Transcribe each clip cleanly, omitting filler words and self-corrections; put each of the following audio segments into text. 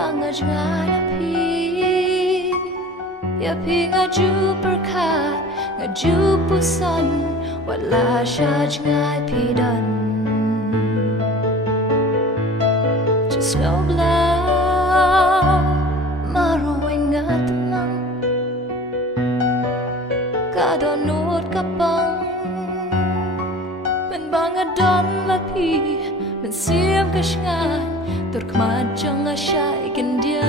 banget ngadapi ya pi ngaju berkat ngaju pusan wala syaj ngai pi dan just no blau maru ingat tenang kado nut kapang men banget don lapi men siam kasngan terkemajang asyai kendia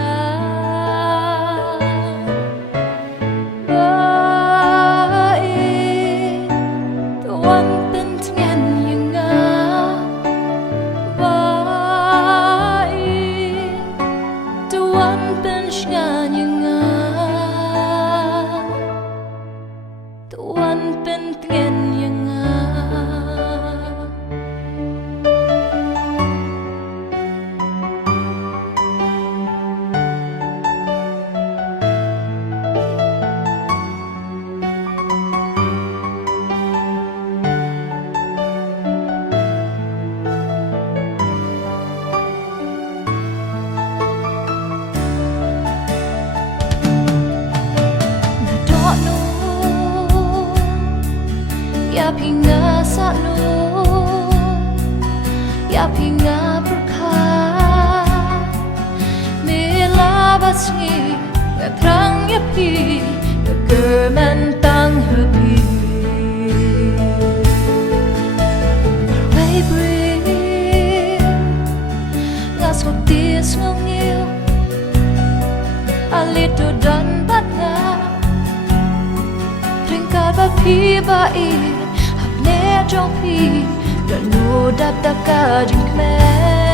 ya pinga sanu ya pinga berkat mila basngi ngatrang ya pi kementang hepi Baby ngasok tis ngongil alito dan batna ringkat bapi bai trong khi đợi nô đáp đáp cả trình mẹ